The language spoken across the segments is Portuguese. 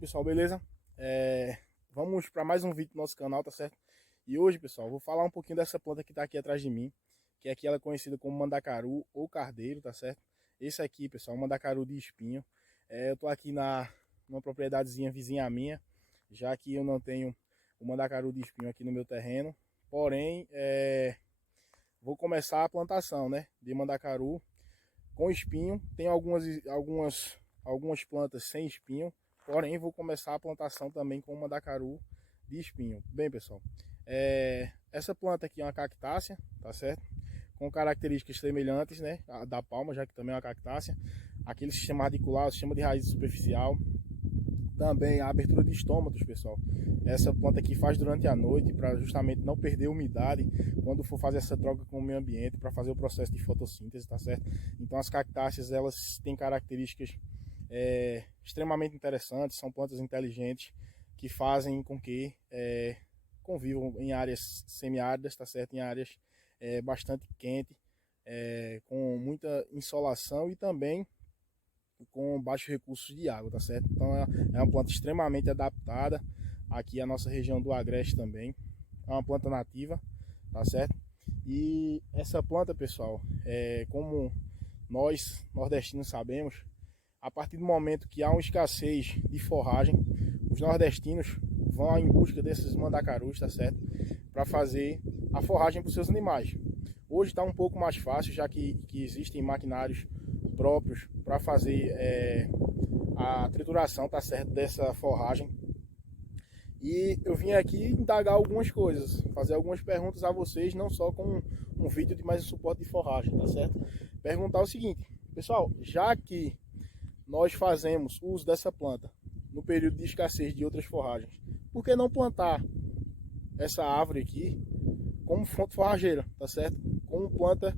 pessoal, beleza? Vamos para mais um vídeo do nosso canal, tá certo? E hoje, pessoal, vou falar um pouquinho dessa planta que tá aqui atrás de mim, que aqui ela é conhecida como mandacaru ou cardeiro, tá certo? Esse aqui, pessoal, é um mandacaru de espinho. Eu tô aqui numa propriedadezinha vizinha minha, já que eu não tenho o mandacaru de espinho aqui no meu terreno. Porém, vou começar a plantação, né, de mandacaru com espinho. Tem algumas plantas sem espinho, porém vou começar a plantação também com mandacaru de espinho. Bem, pessoal, essa planta aqui é uma cactácea, tá certo? Com características semelhantes, né, da palma, já que também é uma cactácea. Aquele sistema radicular, o sistema de raiz superficial. Também a abertura de estômatos, pessoal. Essa planta aqui faz durante a noite para justamente não perder umidade quando for fazer essa troca com o meio ambiente, para fazer o processo de fotossíntese, tá certo? Então as cactáceas, elas têm características extremamente interessantes, são plantas inteligentes que fazem com que convivam em áreas semiáridas, tá certo? Em áreas bastante quentes, com muita insolação e também com baixos recursos de água, tá certo? Então é uma planta extremamente adaptada aqui à nossa região do Agreste também. É uma planta nativa, tá certo? E essa planta, pessoal, como nós nordestinos sabemos, a partir do momento que há uma escassez de forragem, os nordestinos vão em busca desses mandacarus, tá certo? Para fazer a forragem para os seus animais. Hoje está um pouco mais fácil, já que existem maquinários próprios para fazer a trituração, tá certo, dessa forragem. E eu vim aqui indagar algumas coisas, fazer algumas perguntas a vocês, não só com um vídeo de mais um suporte de forragem, tá certo? Perguntar o seguinte, pessoal, já que nós fazemos uso dessa planta no período de escassez de outras forragens, por que não plantar essa árvore aqui como fonte forrageira, tá certo? Como planta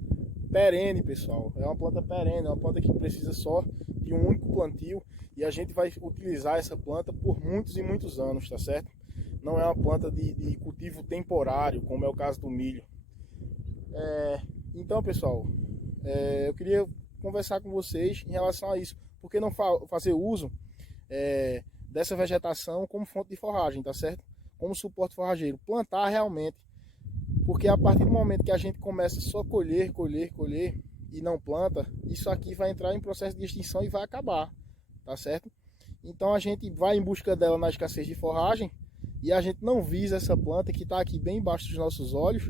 perene, pessoal. É uma planta perene, é uma planta que precisa só de um único plantio e a gente vai utilizar essa planta por muitos e muitos anos, tá certo? Não é uma planta de cultivo temporário, como é o caso do milho. Então, pessoal, eu queria conversar com vocês em relação a isso. Por que não fazer uso dessa vegetação como fonte de forragem, tá certo? Como suporte forrageiro. Plantar realmente. Porque a partir do momento que a gente começa só a colher e não planta, isso aqui vai entrar em processo de extinção e vai acabar, tá certo? Então a gente vai em busca dela na escassez de forragem e a gente não visa essa planta que está aqui bem embaixo dos nossos olhos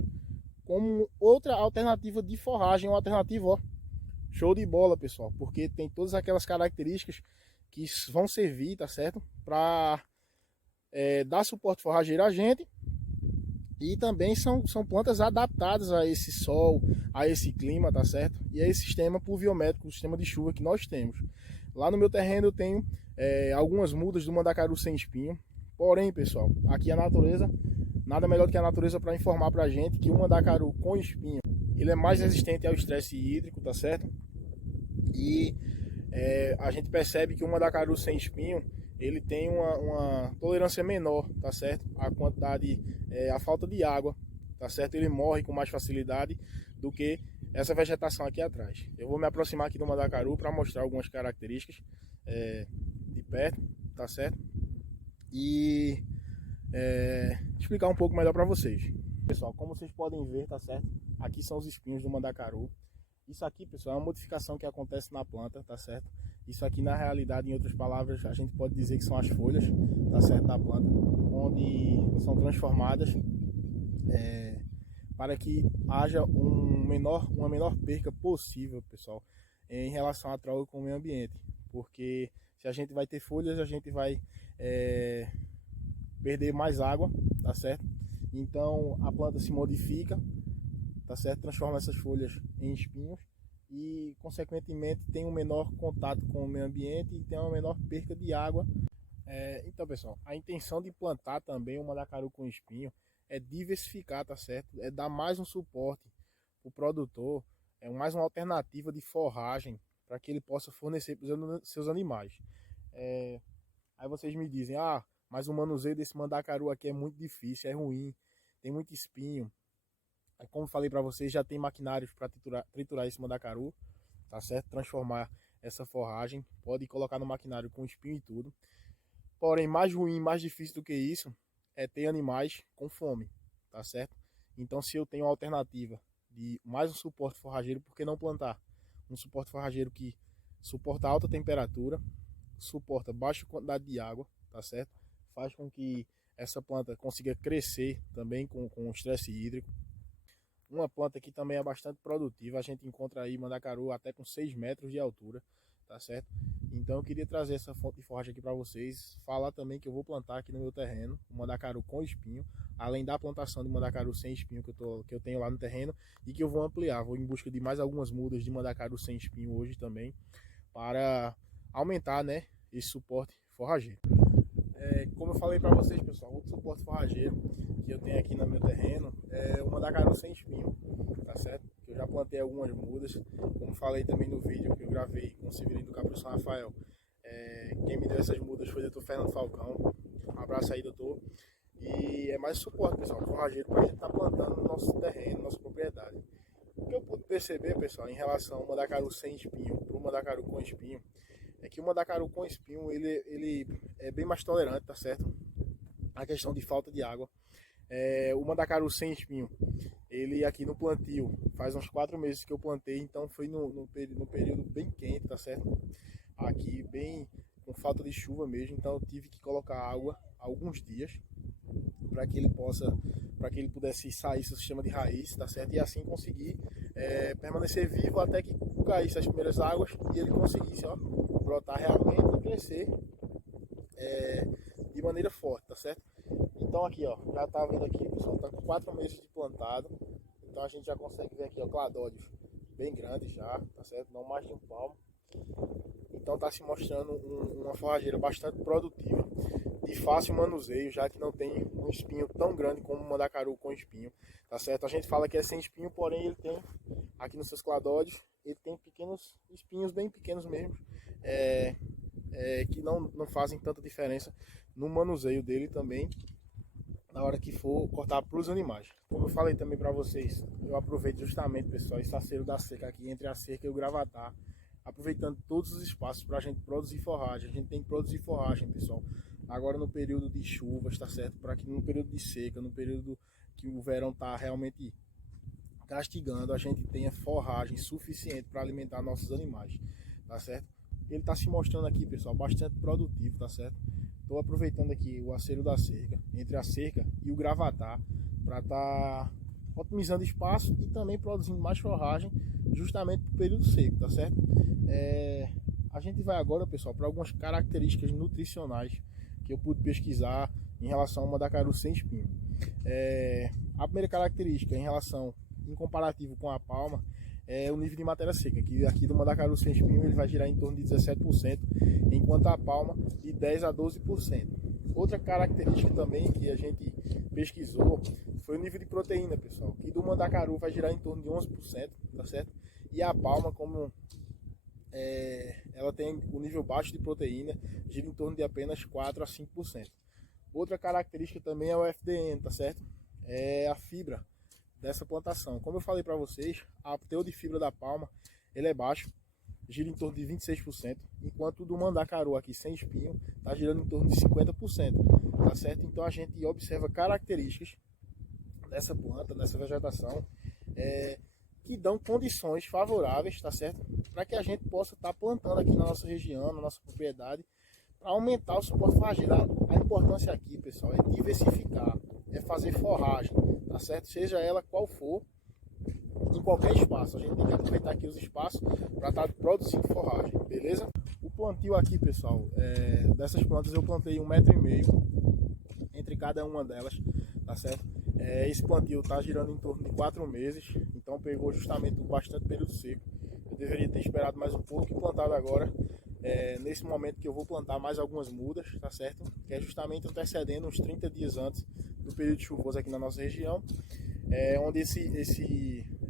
como outra alternativa de forragem, uma alternativa, ó, show de bola, pessoal, porque tem todas aquelas características que vão servir, tá certo? Para dar suporte forrageiro a gente. E também são plantas adaptadas a esse sol, a esse clima, tá certo? E a esse sistema pluviométrico, o sistema de chuva que nós temos. Lá no meu terreno eu tenho algumas mudas do mandacaru sem espinho. Porém, pessoal, aqui a natureza, nada melhor do que a natureza para informar pra gente que o mandacaru com espinho, ele é mais resistente ao estresse hídrico, tá certo? E a gente percebe que o mandacaru sem espinho, ele tem uma tolerância menor, tá certo? A quantidade, a falta de água, tá certo? Ele morre com mais facilidade do que essa vegetação aqui atrás. Eu vou me aproximar aqui do mandacaru para mostrar algumas características de perto, tá certo? E explicar um pouco melhor para vocês. Pessoal, como vocês podem ver, tá certo? Aqui são os espinhos do mandacaru. Isso aqui, pessoal, é uma modificação que acontece na planta, tá certo? Isso aqui, na realidade, em outras palavras, a gente pode dizer que são as folhas, tá certo, da planta, onde são transformadas para que haja uma menor perca possível, pessoal, em relação à troca com o meio ambiente. Porque se a gente vai ter folhas, a gente vai perder mais água, tá certo? Então a planta se modifica, tá certo? Transforma essas folhas em espinhos e, consequentemente, tem um menor contato com o meio ambiente e tem uma menor perca de água. Então, pessoal, a intenção de plantar também o mandacaru com espinho é diversificar, tá certo? É dar mais um suporte para o produtor, mais uma alternativa de forragem para que ele possa fornecer para os seus animais. Aí vocês me dizem, mas o manuseio desse mandacaru aqui é muito difícil, é ruim, tem muito espinho. Como falei para vocês, já tem maquinários para triturar esse mandacaru, tá certo? Transformar essa forragem, pode colocar no maquinário com espinho e tudo. Porém, mais ruim, mais difícil do que isso, é ter animais com fome, tá certo? Então, se eu tenho a alternativa de mais um suporte forrageiro, por que não plantar? Um suporte forrageiro que suporta alta temperatura, suporta baixa quantidade de água, tá certo? Faz com que essa planta consiga crescer também com estresse hídrico. Uma planta que também é bastante produtiva, a gente encontra aí mandacaru até com 6 metros de altura, tá certo? Então eu queria trazer essa fonte de forragem aqui para vocês, falar também que eu vou plantar aqui no meu terreno o mandacaru com espinho, além da plantação de mandacaru sem espinho que eu tenho lá no terreno e que eu vou ampliar, vou em busca de mais algumas mudas de mandacaru sem espinho hoje também, para aumentar, né, esse suporte forrageiro. Como eu falei para vocês, pessoal, outro suporte forrageiro que eu tenho aqui no meu terreno é o mandacaru sem espinho, tá certo? Eu já plantei algumas mudas, como falei também no vídeo que eu gravei com o Severino do Capri São Rafael. Quem me deu essas mudas foi o doutor Fernando Falcão. Um abraço aí, doutor. E é mais suporte, pessoal, forrageiro para a gente estar plantando no nosso terreno, nossa propriedade. O que eu pude perceber, pessoal, em relação ao mandacaru sem espinho para o mandacaru com espinho, é que o mandacaru com espinho ele é bem mais tolerante, tá certo? A questão de falta de água. O mandacaru sem espinho, ele aqui no plantio, faz uns 4 meses que eu plantei, então foi no período bem quente, tá certo? Aqui bem com falta de chuva mesmo, então eu tive que colocar água alguns dias para que ele pudesse sair seu sistema de raiz, tá certo? E assim conseguir permanecer vivo até que caísse as primeiras águas e ele conseguisse, ó, brotar realmente e crescer de maneira forte, tá certo? Então aqui, ó, já tá vendo aqui, pessoal, tá com 4 meses de plantado, então a gente já consegue ver aqui, ó, cladódios bem grandes já, tá certo? Não mais de um palmo. Então tá se mostrando uma forrageira bastante produtiva, de fácil manuseio, já que não tem um espinho tão grande como o mandacaru com espinho, tá certo? A gente fala que é sem espinho, porém ele tem, aqui nos seus cladódios, ele tem pequenos espinhos, bem pequenos mesmo, que não fazem tanta diferença no manuseio dele também, na hora que for cortar para os animais. Como eu falei também para vocês, eu aproveito justamente, pessoal, esse aceiro da cerca aqui, entre a cerca e o gravatar, aproveitando todos os espaços para a gente produzir forragem. A gente tem que produzir forragem, pessoal, agora no período de chuvas, tá certo? Para que no período de seca, no período que o verão tá realmente castigando, a gente tenha forragem suficiente para alimentar nossos animais, tá certo? Ele está se mostrando aqui, pessoal, bastante produtivo, tá certo? Estou aproveitando aqui o aceiro da cerca, entre a cerca e o gravatar, para estar otimizando espaço e também produzindo mais forragem, justamente para o período seco, tá certo? A gente vai agora, pessoal, para algumas características nutricionais que eu pude pesquisar em relação ao mandacaru sem espinho. A primeira característica em comparativo com a palma, é o nível de matéria seca, que aqui do mandacaru sem espinho ele vai girar em torno de 17%, enquanto a palma de 10 a 12%. Outra característica também que a gente pesquisou foi o nível de proteína, pessoal, que do mandacaru vai girar em torno de 11%, tá certo? E a palma, como ela tem o nível baixo de proteína, gira em torno de apenas 4 a 5%. Outra característica também é o FDN, tá certo? É a fibra dessa plantação. Como eu falei para vocês, o teor de fibra da palma ele é baixo, gira em torno de 26%, enquanto o do mandacaru aqui sem espinho está girando em torno de 50%, tá certo? Então a gente observa características dessa planta, dessa vegetação, que dão condições favoráveis, tá certo? Para que a gente possa estar plantando aqui na nossa região, na nossa propriedade, para aumentar o suporte forrageiro. A importância aqui, pessoal, é diversificar, é fazer forragem, tá certo? Seja ela qual for, em qualquer espaço. A gente tem que aproveitar aqui os espaços para estar produzindo forragem, beleza? O plantio aqui, pessoal, dessas plantas eu plantei 1,5 m entre cada uma delas, tá certo? Esse plantio está girando em torno de 4 meses, então pegou justamente bastante período seco. Eu deveria ter esperado mais um pouco e plantado agora, nesse momento que eu vou plantar mais algumas mudas, tá certo? Que é justamente antecedendo uns 30 dias antes do período chuvoso aqui na nossa região, onde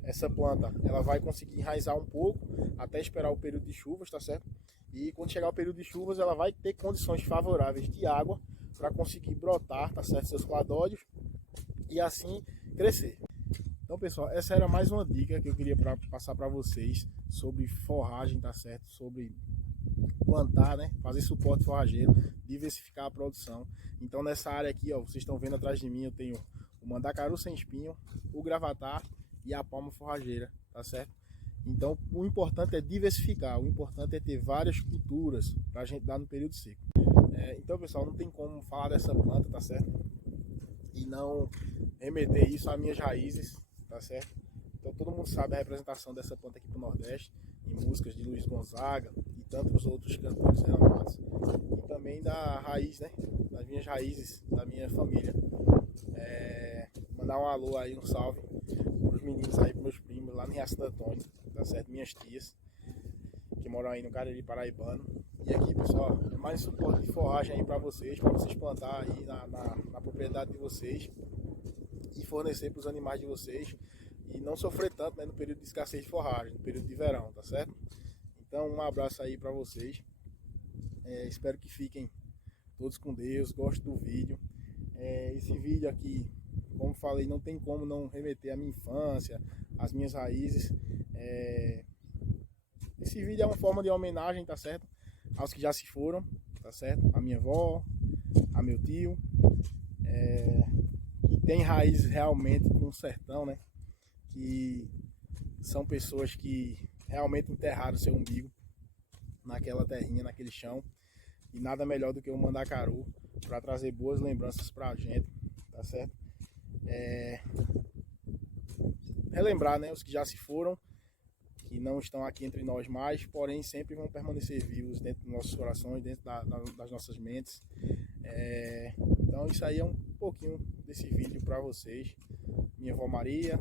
essa planta ela vai conseguir enraizar um pouco até esperar o período de chuvas, tá certo? E quando chegar o período de chuvas, ela vai ter condições favoráveis de água para conseguir brotar, tá certo? Seus cladódios e assim crescer. Então, pessoal, essa era mais uma dica que eu queria passar para vocês sobre forragem, tá certo? Sobre plantar, né? Fazer suporte forrageiro, diversificar a produção. Então nessa área aqui, ó, vocês estão vendo atrás de mim, eu tenho o mandacaru sem espinho, o gravatá e a palma forrageira, tá certo? Então o importante é diversificar, o importante é ter várias culturas para a gente dar no período seco. Então pessoal, não tem como falar dessa planta, tá certo? E não remeter isso às minhas raízes, tá certo? Então todo mundo sabe a representação dessa planta aqui pro Nordeste, em músicas de Luiz Gonzaga e tantos outros cantores renomados. E também da raiz, né? Das minhas raízes, da minha família. Mandar um alô aí, um salve pros meninos aí, pros meus primos lá no Riacho do Antônio, tá certo? Minhas tias, que moram aí no Cariri Paraibano. E aqui, pessoal, é mais suporte de forragem aí para vocês plantar aí na propriedade de vocês e fornecer para os animais de vocês e não sofrer tanto, né, no período de escassez de forragem, no período de verão, tá certo? Então um abraço aí para vocês, espero que fiquem todos com Deus, gostem do vídeo. Esse vídeo aqui, como falei, não tem como não remeter à minha infância, às minhas raízes. Esse vídeo é uma forma de homenagem, tá certo? Aos que já se foram, tá certo? A minha avó, a meu tio, que tem raízes realmente com o sertão, né? Que são pessoas que realmente enterraram seu umbigo naquela terrinha, naquele chão. E nada melhor do que o mandacaru para trazer boas lembranças pra gente, tá certo? Relembrar, né, os que já se foram, que não estão aqui entre nós mais, porém sempre vão permanecer vivos dentro dos nossos corações, dentro das nossas mentes. Então isso aí é um pouquinho desse vídeo para vocês. Minha avó Maria,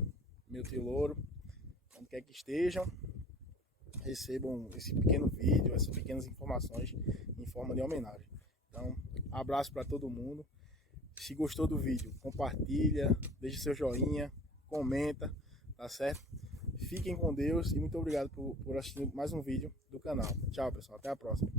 meu tio Louro, onde quer que estejam, recebam esse pequeno vídeo, essas pequenas informações em forma de homenagem. Então, abraço para todo mundo. Se gostou do vídeo, compartilha, deixa seu joinha, comenta, tá certo? Fiquem com Deus e muito obrigado por assistir mais um vídeo do canal. Tchau, pessoal. Até a próxima.